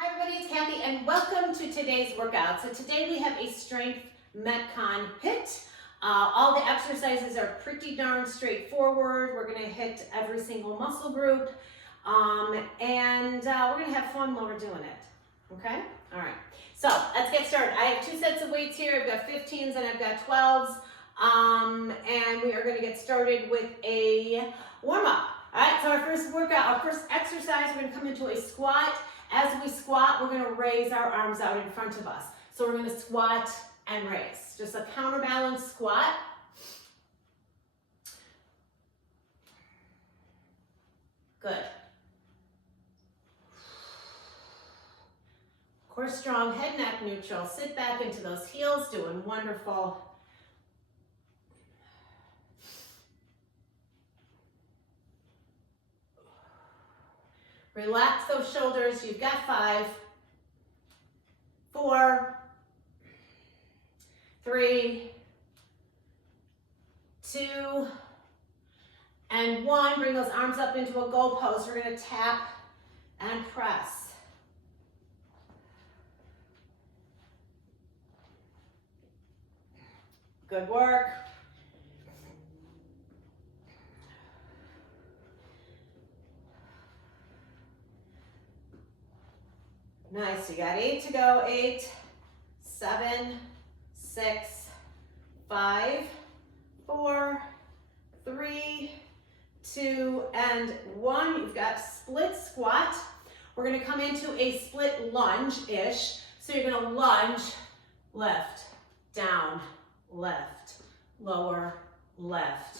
Hi everybody, it's Kathy and welcome to today's workout. So today we have a strength Metcon hit. All the exercises are pretty darn straightforward. We're going to hit every single muscle group and we're going to have fun while we're doing it. Okay? All right. So let's get started. I have 2 sets of weights here. I've got 15s and I've got 12s. And we are going to get started with a warm-up. All right, so our first workout, our first exercise, we're going to come into a squat. As we squat, we're going to raise our arms out in front of us. So we're going to squat and raise. Just a counterbalance squat. Good. Core strong, head, neck neutral. Sit back into those heels, doing wonderful. Relax those shoulders. You've got 5, 4, 3, 2, and 1. Bring those arms up into a goal pose. We're going to tap and press. Good work. Nice, you got 8 to go. 8, 7, 6, 5, 4, 3, 2, and 1. You've got split squat. We're going to come into a split lunge-ish. So you're going to lunge, lift, down, left, lower, left.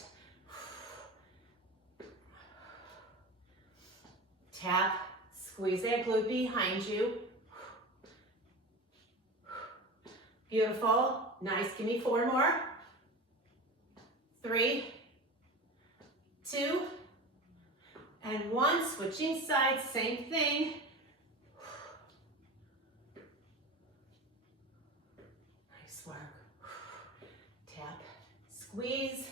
Tap. Squeeze that glute behind you. Beautiful. Nice. Give me 4 more. 3, 2, and 1. Switching sides. Same thing. Nice work. Tap. Squeeze.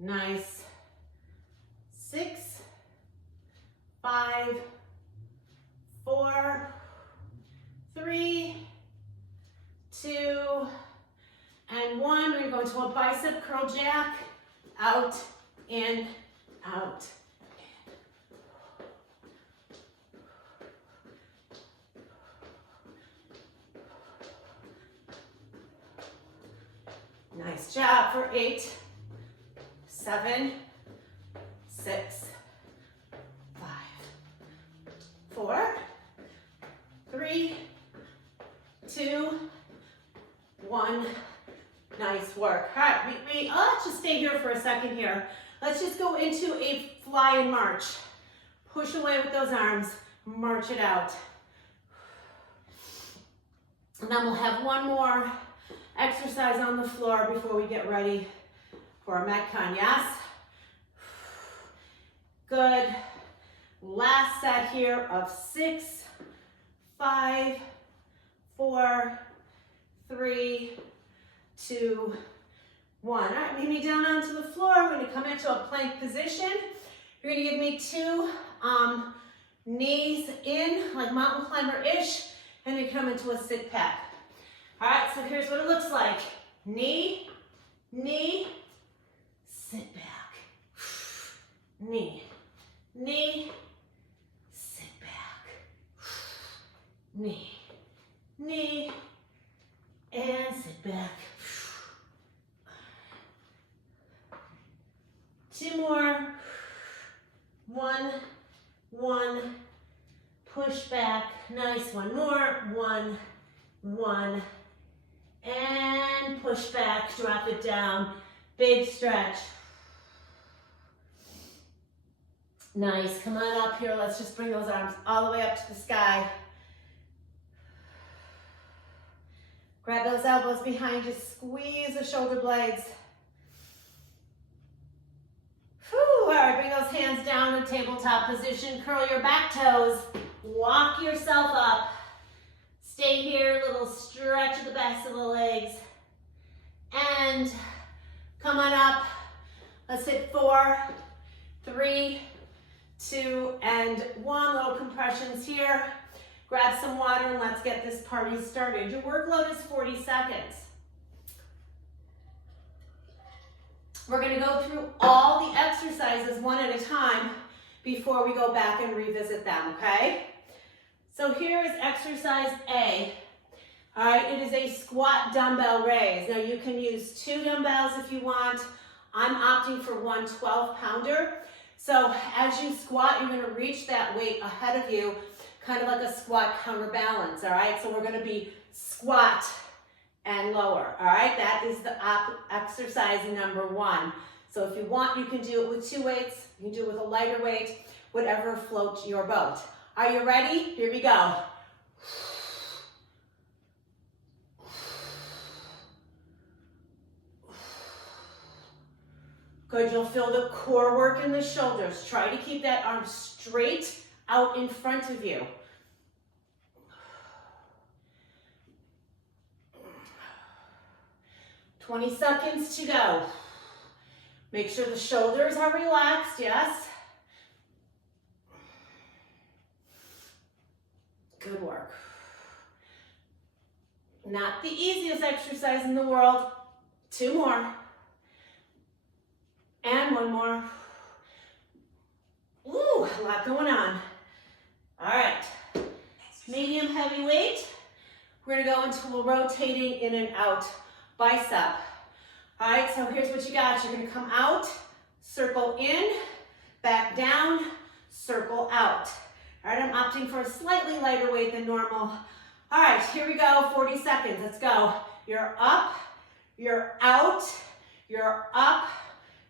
Nice. 6, 5, 4, 3, 2, and 1. We're going to go into a bicep curl jack. Out, in, out. Nice job for 8, 7, 6, 5, 4, 3, 2, 1. Nice work. All right, let's just stay here for a second here. Let's just go into a fly and march. Push away with those arms, march it out. And then we'll have one more exercise on the floor before we get ready for our Metcon, yes? Good. Last set here of 6, 5, 4, 3, 2, 1. All right, meet me down onto the floor. We're going to come into a plank position. You're going to give me 2 knees in, like mountain climber-ish, and then come into a sit pec. All right, so here's what it looks like. Knee, knee, sit back. Knee, knee, sit back. Knee, knee, and sit back. 2 more. 1, 1. Push back. Nice. 1 more. 1, 1. And push back. Drop it down. Big stretch. Nice. Come on up here. Let's just bring those arms all the way up to the sky. Grab those elbows behind you. Squeeze the shoulder blades. Whew. All right, bring those hands down in tabletop position. Curl your back toes. Walk yourself up. Stay here. Little stretch of the backs of the legs. And come on up. Let's hit 4, 3, 2, and 1. Little compressions here. Grab some water and let's get this party started. Your workload is 40 seconds. We're going to go through all the exercises one at a time before we go back and revisit them, okay? So here is exercise A. All right, it is a squat dumbbell raise. Now you can use 2 dumbbells if you want. I'm opting for one 12-pounder. So as you squat, you're going to reach that weight ahead of you, kind of like a squat counterbalance, all right? So we're going to be squat and lower, all right? That is the exercise number 1. So if you want, you can do it with 2 weights. You can do it with a lighter weight, whatever floats your boat. Are you ready? Here we go. Good, you'll feel the core work in the shoulders. Try to keep that arm straight out in front of you. "20 seconds to go. Make sure the shoulders are relaxed, yes. Good work. Not the easiest exercise in the world. 2 more. And 1 more. Ooh, a lot going on. All right. Medium heavy weight. We're gonna go into a rotating in and out bicep. All right, so here's what you got. You're gonna come out, circle in, back down, circle out. All right, I'm opting for a slightly lighter weight than normal. All right, here we go, 40 seconds, let's go. You're up, you're out, you're up,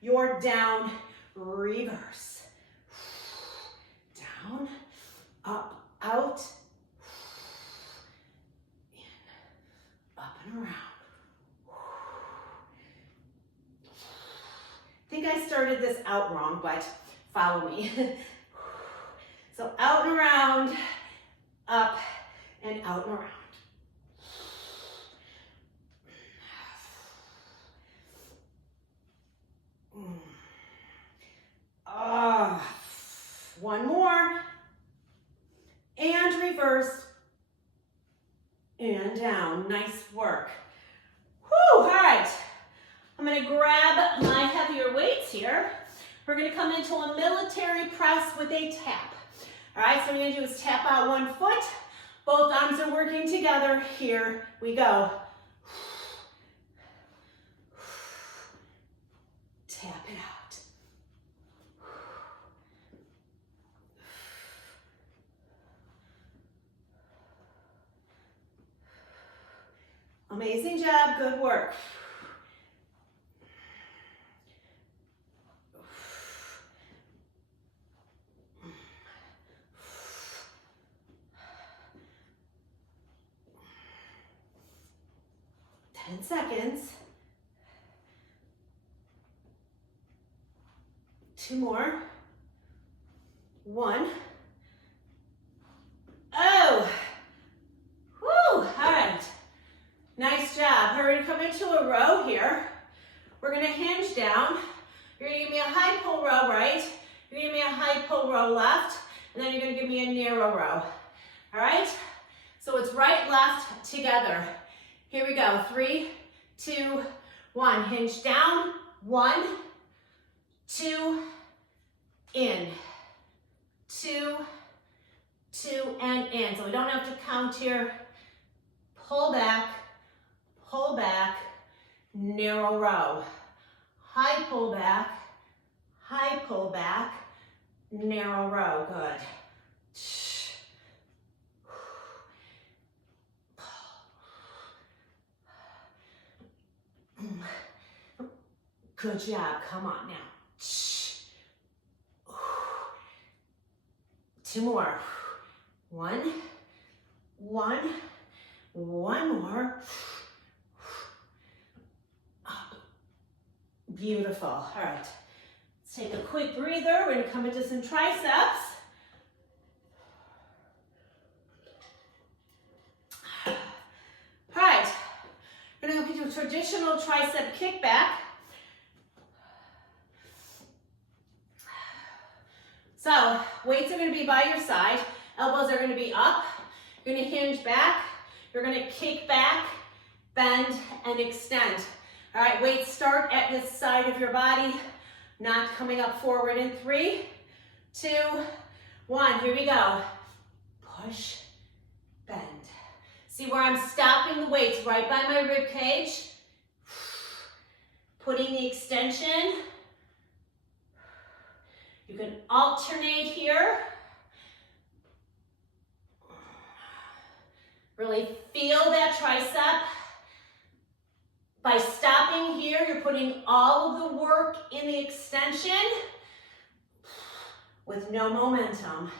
you're down, reverse. Down, up, out, in, up and around. I think I started this out wrong, but follow me. So out and around, up and out and around. One more. And reverse. And down. Nice work. Whew, all right. I'm going to grab my heavier weights here. We're going to come into a military press with a tap. All right, so what we're going to do is tap out 1 foot. Both arms are working together. Here we go. Tap it out. Amazing job, good work. Seconds. 2 more. 1. Oh! Woo! All right. Nice job. We're going to come into a row here. We're going to hinge down. You're going to give me a high pull row right. You're going to give me a high pull row left. And then you're going to give me a narrow row. All right? So it's right, left, together. Here we go. 3, 2, 1. Hinge down. 1, 2, in. 2, 2, and in. So we don't have to count here. Pull back, narrow row. High pull back, narrow row. Good. Good job. Come on now. 2 more. 1, 1 more. Up. Beautiful. All right. Let's take a quick breather. We're going to come into some triceps. All right. We're going to go into a traditional tricep kickback. So weights are going to be by your side. Elbows are going to be up. You're going to hinge back. You're going to kick back, bend, and extend. All right, weights start at this side of your body, not coming up forward in 3, 2, 1. Here we go. Push, bend. See where I'm stopping the weights right by my rib cage. Putting the extension. You can alternate here. Really feel that tricep. By stopping here, you're putting all of the work in the extension with no momentum.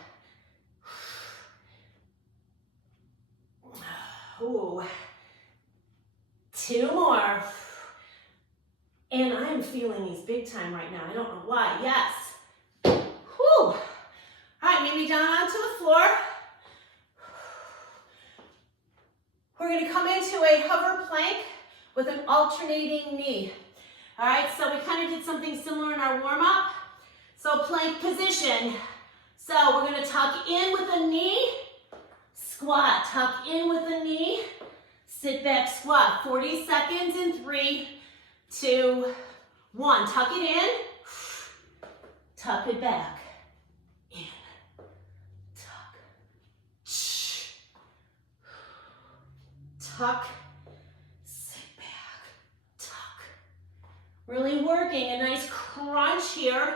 Ooh. 2 more. And I'm feeling these big time right now. I don't know why. Yes. Whew. All right, maybe down onto the floor. We're going to come into a hover plank with an alternating knee. All right, so we kind of did something similar in our warm-up. So plank position. So we're going to tuck in with the knee, squat, tuck in with the knee, sit back, squat. 40 seconds in 3, 2, 1. Tuck it in, tuck it back, in, tuck, tuck, sit back, tuck. Really working a nice crunch here.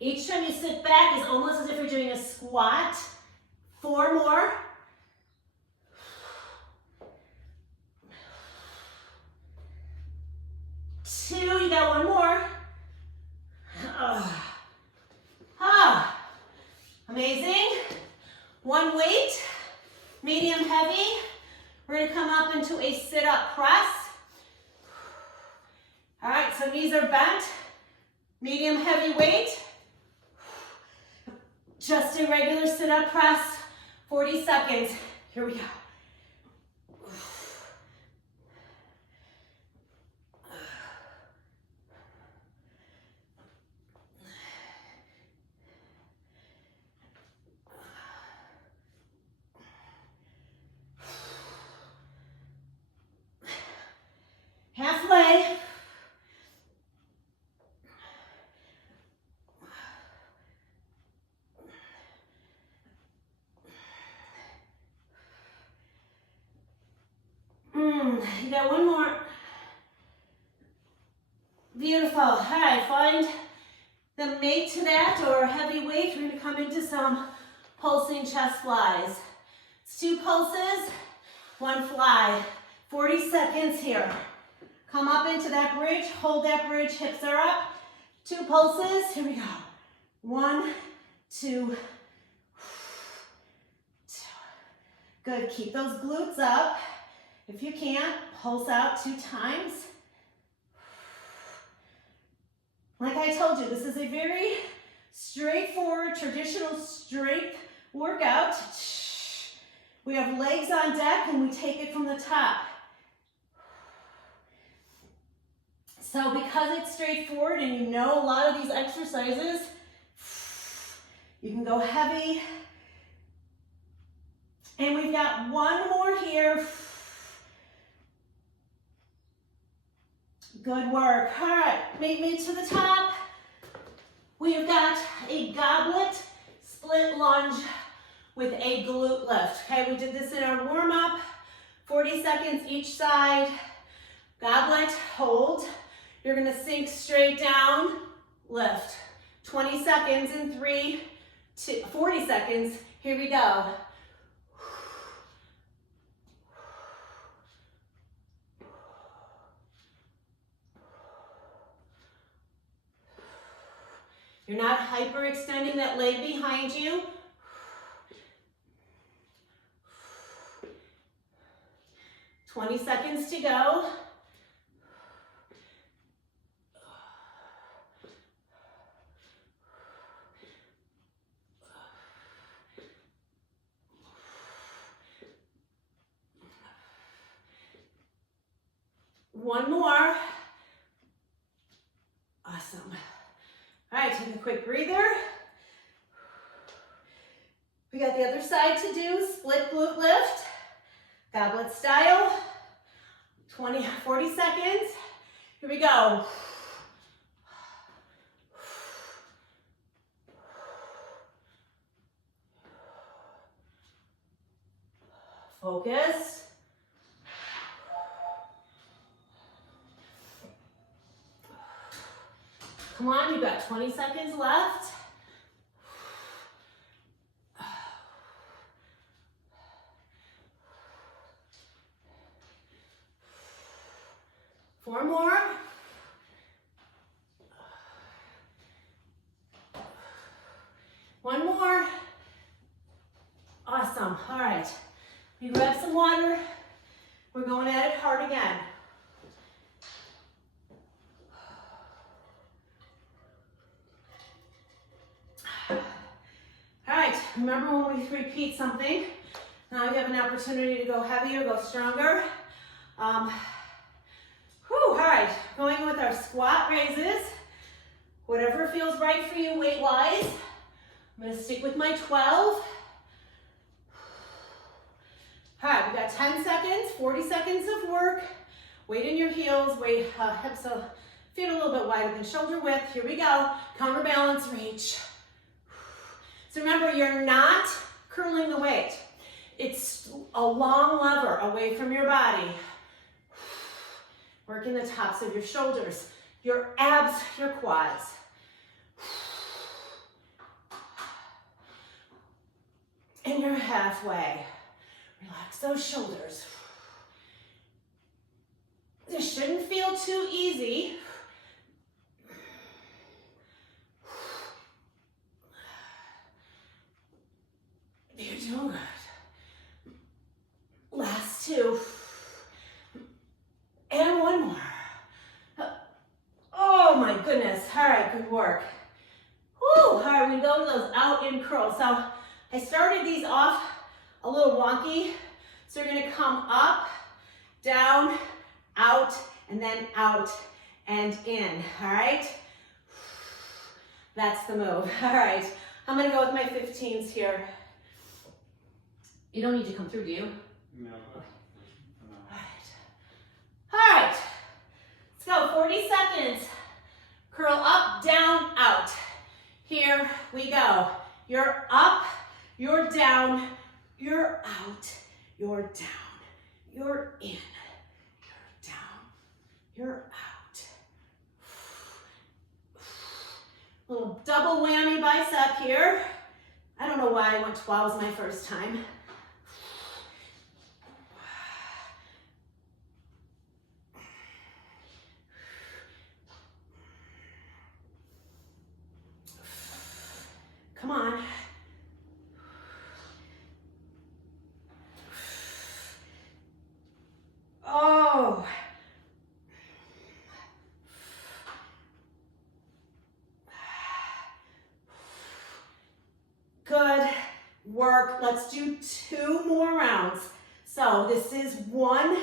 Each time you sit back is almost as if you're doing a squat. 4 more. Two, you got 1 more. Amazing. 1 weight, medium heavy. We're gonna come up into a sit-up press. All right, so knees are bent. Medium heavy weight. Just a regular sit-up press, 40 seconds. Here we go. Halfway. You got 1 more. Beautiful. All right, find the mate to that or heavy weight. We're going to come into some pulsing chest flies. It's 2 pulses, 1 fly. 40 seconds here. Come up into that bridge, hold that bridge, hips are up. 2 pulses, here we go. 1, 2, 2. Good, keep those glutes up. If you can't, pulse out 2 times. Like I told you, this is a very straightforward, traditional strength workout. We have legs on deck and we take it from the top. So because it's straightforward and you know a lot of these exercises, you can go heavy. And we've got 1 more here. Good work. All right, meet me to the top. We've got a goblet split lunge with a glute lift. Okay, we did this in our warm-up. 40 seconds each side. Goblet, hold. You're gonna sink straight down, lift. 20 seconds in 3, 2, 40 seconds. Here we go. You're not hyperextending that leg behind you. $20 seconds to go. One more. Awesome. All right, take a quick breather. We got the other side to do, split glute lift, goblet style, 40 seconds. Here we go. Focus. Come on, you've got 20 seconds left. Four more. One more. Awesome. All right. You grab some water. We're going at it hard again. All right. Remember when we repeat something, now you have an opportunity to go heavier, go stronger. All right, going with our squat raises. Whatever feels right for you weight-wise. I'm gonna stick with my 12. All right, we got 10 seconds, 40 seconds of work. Weight in your heels, weight hips, feet a little bit wider than shoulder width. Here we go, counterbalance reach. So remember, you're not curling the weight. It's a long lever away from your body. Working the tops of your shoulders, your abs, your quads. And you're halfway. Relax those shoulders. This shouldn't feel too easy. You're doing good. Last two. And one more. Oh my goodness. All right, good work. Whew. All right, we go to those out in curls. So I started these off a little wonky. So you're gonna come up, down, out, and then out and in. All right? That's the move. All right. I'm gonna go with my 15s here. You don't need to come through, do you? No. All right, let's go, 40 seconds. Curl up, down, out. Here we go. You're up, you're down, you're out, you're down, you're in, you're down, you're out. Little double whammy bicep here. I don't know why I went 12s my first time. Come on. Oh. Good work. Let's do 2 more rounds. So this is 1.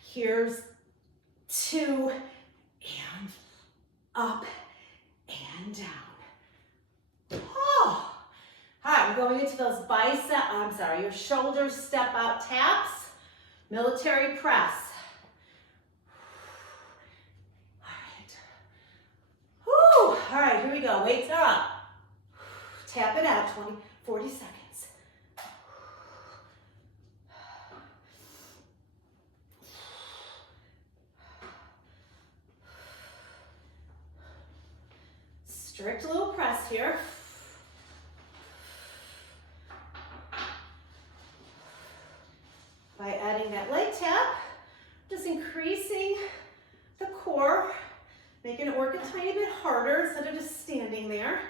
Here's 2. And up. And down. Oh. All right, we're going into those your shoulder step out taps, military press. All right. Whew. All right, here we go. Weights are up. Tap it out, 40 seconds. Strict little press here. By adding that leg tap, just increasing the core, making it work a tiny bit harder instead of just standing there.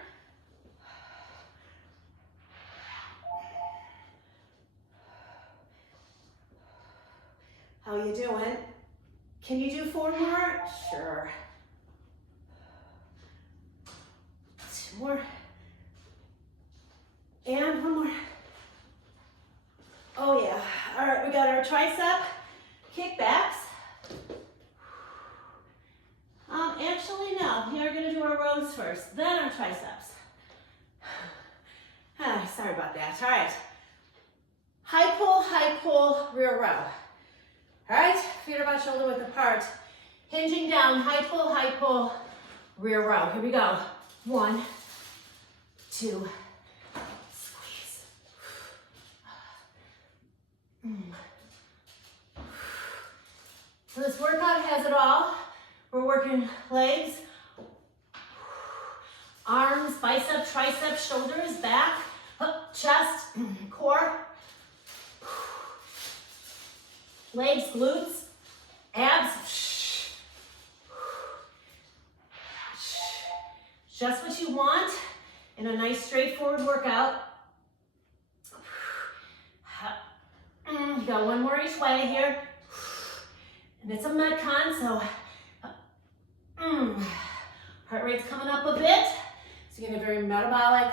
How you doing? Can you do 4 more? Sure. 2 more. And 1 more. Oh yeah. All right, we got our tricep rows first, then our triceps. Sorry about that. All right. High pull, rear row. All right, feet are about shoulder width apart. Hinging down, high pull, rear row. Here we go. 1, 2, squeeze. So this workout has it all. We're working legs, arms, bicep, tricep, shoulders, back, chest, core, legs, glutes, abs. Just what you want in a nice straightforward workout. You got one more each way here. And it's a Metcon, so heart rate's coming up a bit. So you're gonna have a very metabolic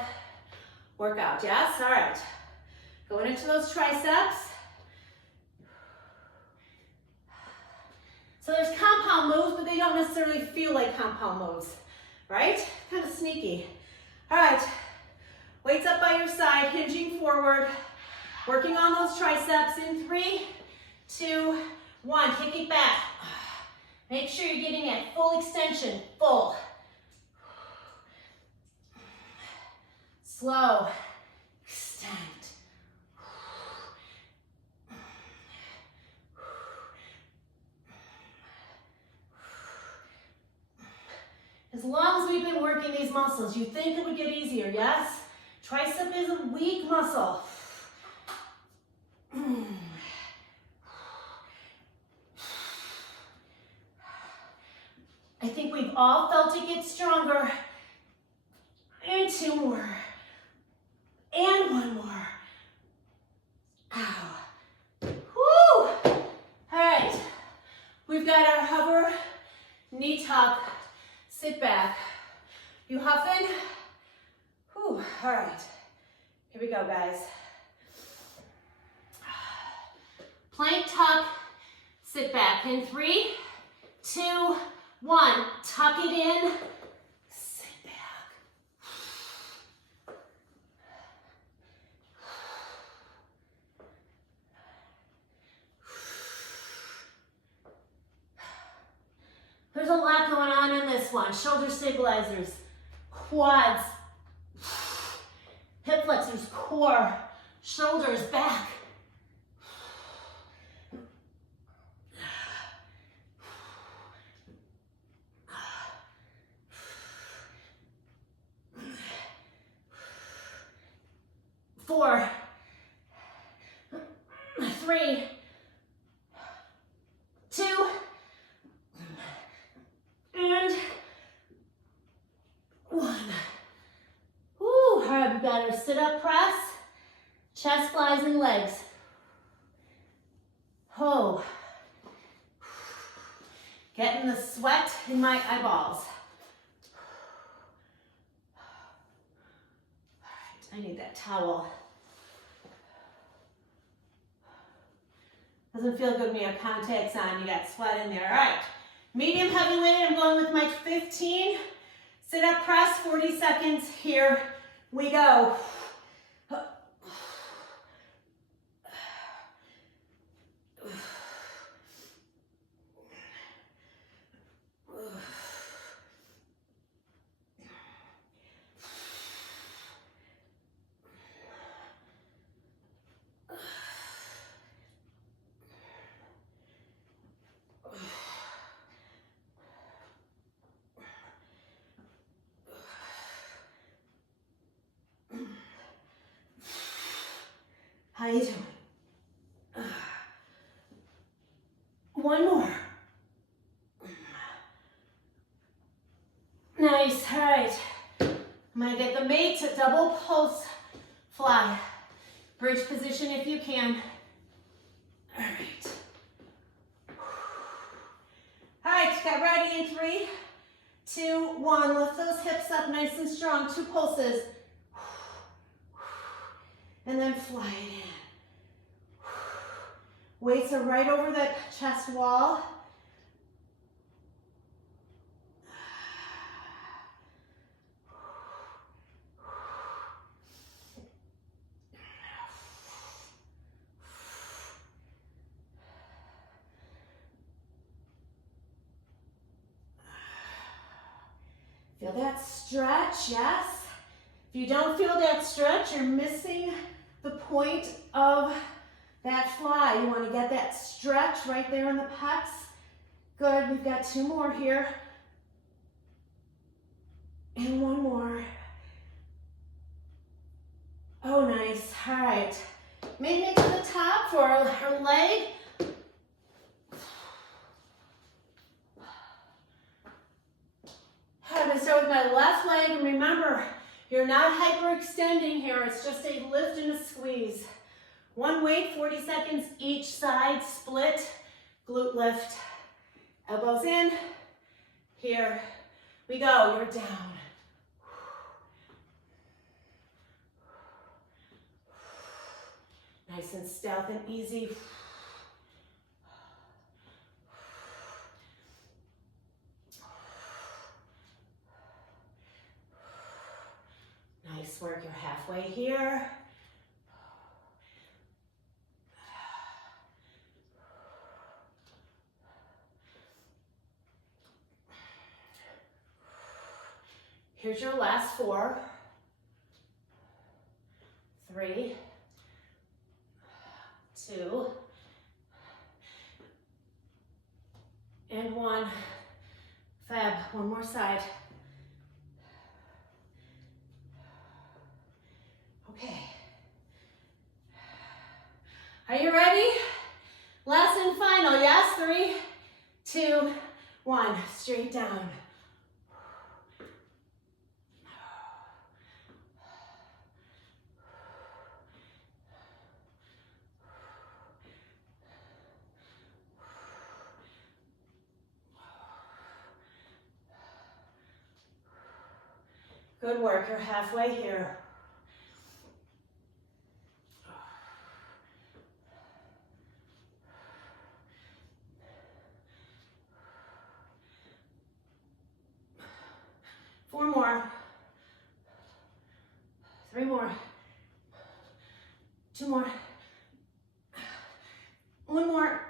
workout, yes? All right. Going into those triceps. So there's compound moves, but they don't necessarily feel like compound moves, right? Kind of sneaky. All right, weights up by your side, hinging forward, working on those triceps in 3, 2, 1. Kick it back. Make sure you're getting at full extension, full. Slow, extend. As long as we've been working these muscles, you think it would get easier, yes? Tricep is a weak muscle. I think we've all felt it get stronger. And 2 more. And 1 more. Ow. Woo! All right. We've got our hover, knee tuck, sit back. You huffing? Whew. All right. Here we go, guys. Plank tuck, sit back. In 3, 2, 1. Tuck it in, sit back. There's a lot going on in this one. Shoulder stabilizers, quads, hip flexors, core, shoulders, back. Four, 3, 2, and 1. Woo, all right, we got our sit-up press, chest flies and legs. Oh, getting the sweat in my eyeballs. All right, I need that towel. Doesn't feel good when you have contacts on, you got sweat in there. All right, medium heavy weight, I'm going with my 15. Sit up press, 40 seconds, here we go. How you doing? 1 more. Nice, all right. I'm gonna get the mate to double pulse fly. Bridge position if you can. All right. All right, get ready in 3, 2, 1. Lift those hips up nice and strong, 2 pulses. And then fly it in. Weights are right over that chest wall. Feel that stretch, yes? If you don't feel that stretch, you're missing the point of that fly. You want to get that stretch right there in the pecs. Good, we've got 2 more here. And 1 more. Oh, nice. All right. Make it to the top for her leg. I'm going to start with my left leg, and remember, you're not hyperextending here. It's just a lift and a squeeze. 1 weight, 40 seconds each side, split, glute lift. Elbows in. Here we go. You're down. Nice and stealth and easy. Nice work. You're halfway here. Here's your last 4. 3, 2, and 1. Fab. 1 more side. Okay. Are you ready? Last and final, yes? 3, 2, 1. Straight down. Good work. You're halfway here. Four more. 3 more. 2 more. 1 more.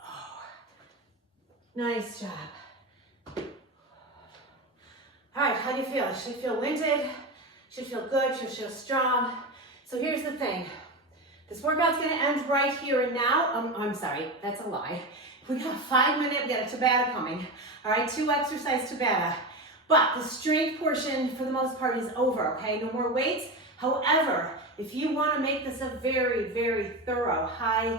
Oh, nice job. All right, how do you feel? Should you feel winded? Should feel good? Should feel strong? So here's the thing. This workout's gonna end right here and now. I'm sorry, that's a lie. We got 5 minutes, we got a Tabata coming. All right, 2 exercise Tabata. But the strength portion, for the most part, is over, okay? No more weights. However, if you wanna make this a very, very thorough, high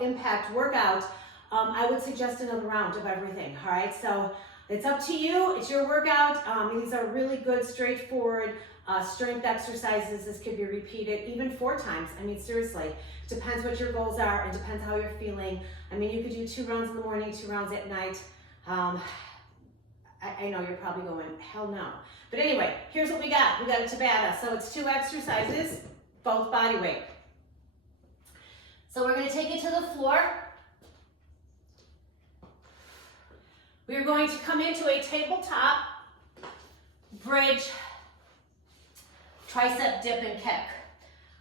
impact workout, I would suggest another round of everything, all right? So it's up to you, it's your workout. These are really good, straightforward strength exercises. This could be repeated even 4 times. I mean, seriously, depends what your goals are and depends how you're feeling. I mean, you could do 2 rounds in the morning, 2 rounds at night. I know you're probably going, hell no. But anyway, here's what we got. We got a Tabata. So it's 2 exercises, both body weight. So we're gonna take it to the floor. We're going to come into a tabletop bridge, tricep dip and kick.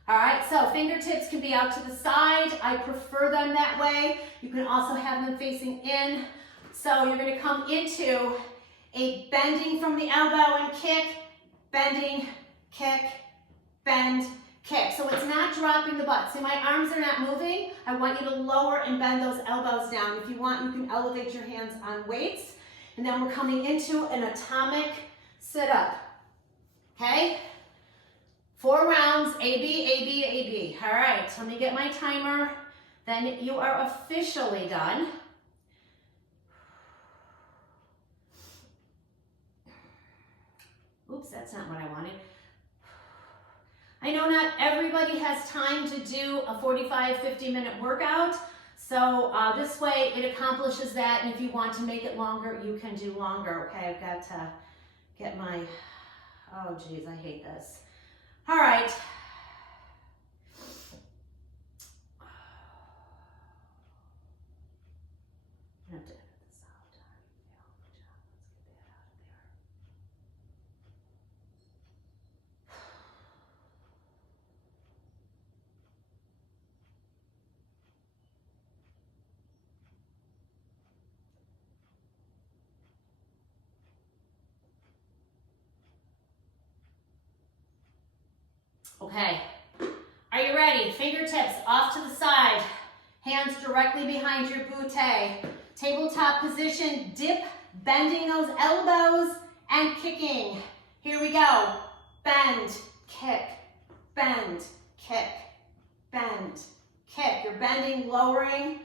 All right, so fingertips can be out to the side. I prefer them that way. You can also have them facing in. So you're gonna come into a bending from the elbow and kick, bending, kick, bend, kick. So it's not dropping the butt. See, my arms are not moving. I want you to lower and bend those elbows down. If you want, you can elevate your hands on weights. And then we're coming into an atomic sit-up, okay? 4 rounds, A, B, A, B, A, B. All right, let me get my timer. Then you are officially done. Oops, that's not what I wanted. I know not everybody has time to do a 45, 50-minute workout. So this way it accomplishes that, and if you want to make it longer, you can do longer. Okay, I've got to get my, oh geez, I hate this. All right. I have to edit this out. Yeah, good job. Let's get that out of there. Okay, are you ready? Fingertips off to the side, hands directly behind your butte. Tabletop position, dip, bending those elbows and kicking. Here we go. Bend, kick, bend, kick, bend, kick. You're bending, lowering.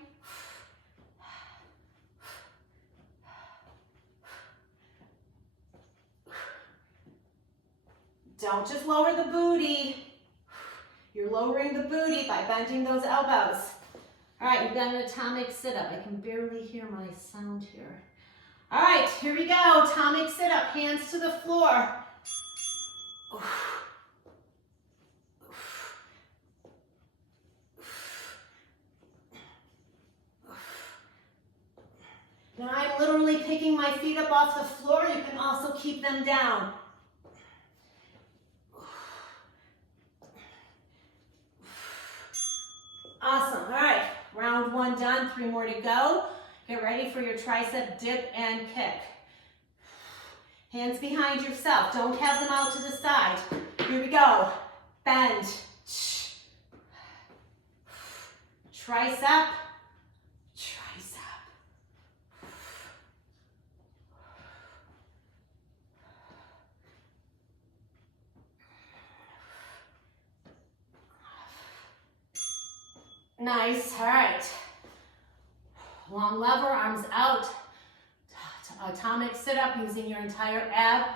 Don't just lower the booty. You're lowering the booty by bending those elbows. All right, you've got an atomic sit-up. I can barely hear my sound here. All right, here we go. Atomic sit-up, hands to the floor. Now I'm literally picking my feet up off the floor. You can also keep them down. Awesome, all right. Round one done, 3 more to go. Get ready for your tricep dip and kick. Hands behind yourself. Don't have them out to the side. Here we go. Bend. Tricep. Tricep. Nice, all right. Long lever, arms out. Atomic sit-up using your entire ab.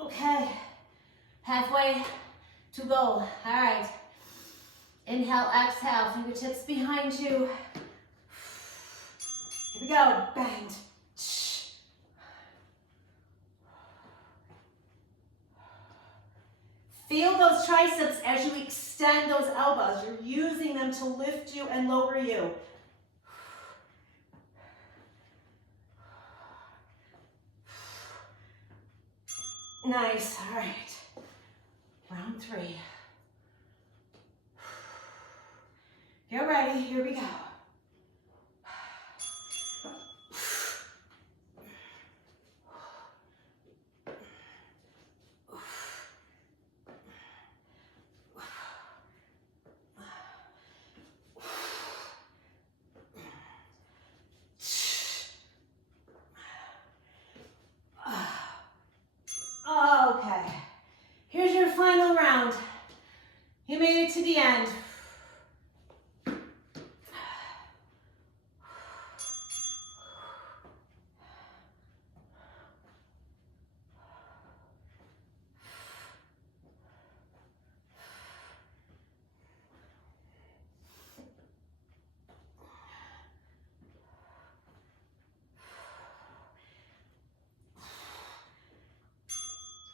Okay, halfway to go. All right. Inhale, exhale, fingertips behind you. Here we go, bend. Feel those triceps as you extend those elbows. You're using them to lift you and lower you. Nice, all right. Round 3. Get ready, here we go. Okay, here's your final round. You made it to the end.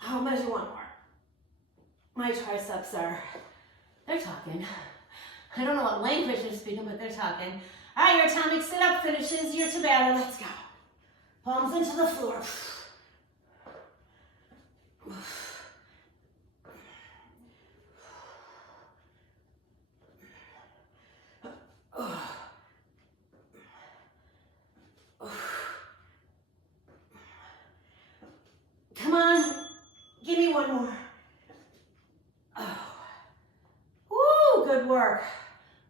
I'll measure one more. My triceps they're talking. I don't know what language they're speaking, but they're talking. All right, your atomic sit-up finishes your TABATA. Let's go. Palms into the floor. Come on, give me one more. Woo, good work.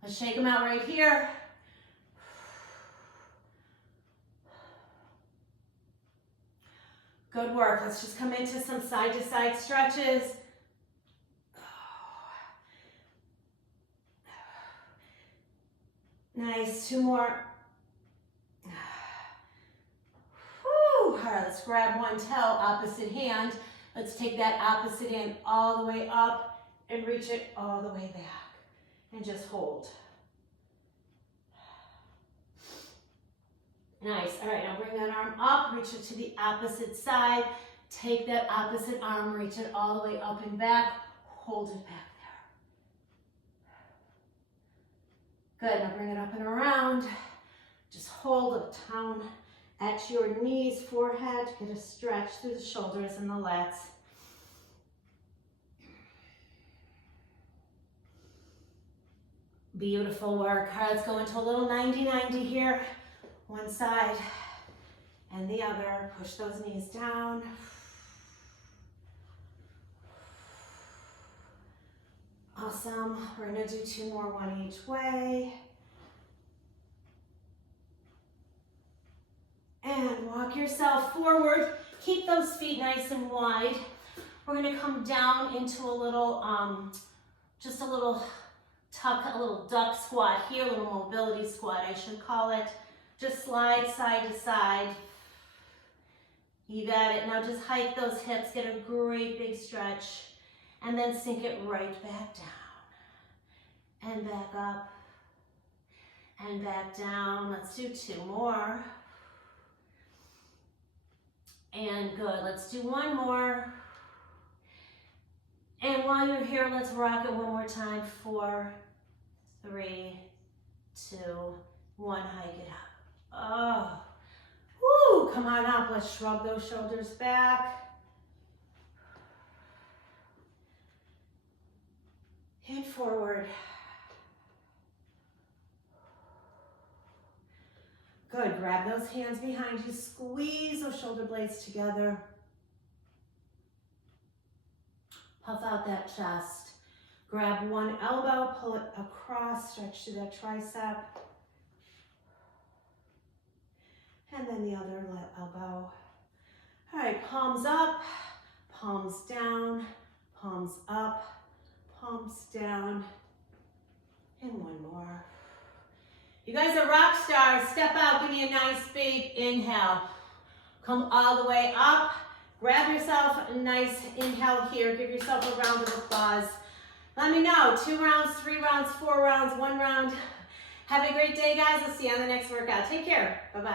Let's shake them out right here. Good work. Let's just come into some side-to-side stretches. Nice, 2 more. All right, let's grab one toe, opposite hand. Let's take that opposite hand all the way up and reach it all the way back. And just hold. Nice. All right, now bring that arm up, reach it to the opposite side. Take that opposite arm, reach it all the way up and back. Hold it back there. Good, now bring it up and around. Just hold it down at your knees, forehead. Get a stretch through the shoulders and the lats. Beautiful work. All right, let's go into a little 90-90 here. One side and the other. Push those knees down. Awesome. We're going to do 2 more, one each way. And walk yourself forward. Keep those feet nice and wide. We're going to come down into a little, just a little tuck, a little duck squat here, a little mobility squat, I should call it. Just slide side to side. You got it. Now just hike those hips, get a great big stretch, and then sink it right back down. And back up. And back down. Let's do 2 more. And good. Let's do 1 more. And while you're here, let's rock it one more time. 4, 3, 2, 1. Hike it up. Oh. Woo. Come on up. Let's shrug those shoulders back. And forward. Good. Grab those hands behind you. Squeeze those shoulder blades together. Puff out that chest. Grab one elbow, pull it across, stretch to that tricep. And then the other elbow. All right, palms up, palms down, palms up, palms down. And 1 more. You guys are rock stars. Step out, give me a nice big inhale. Come all the way up. Grab yourself a nice inhale here. Give yourself a round of applause. Let me know, 2 rounds, 3 rounds, 4 rounds, 1 round. Have a great day, guys. I'll see you on the next workout. Take care. Bye-bye.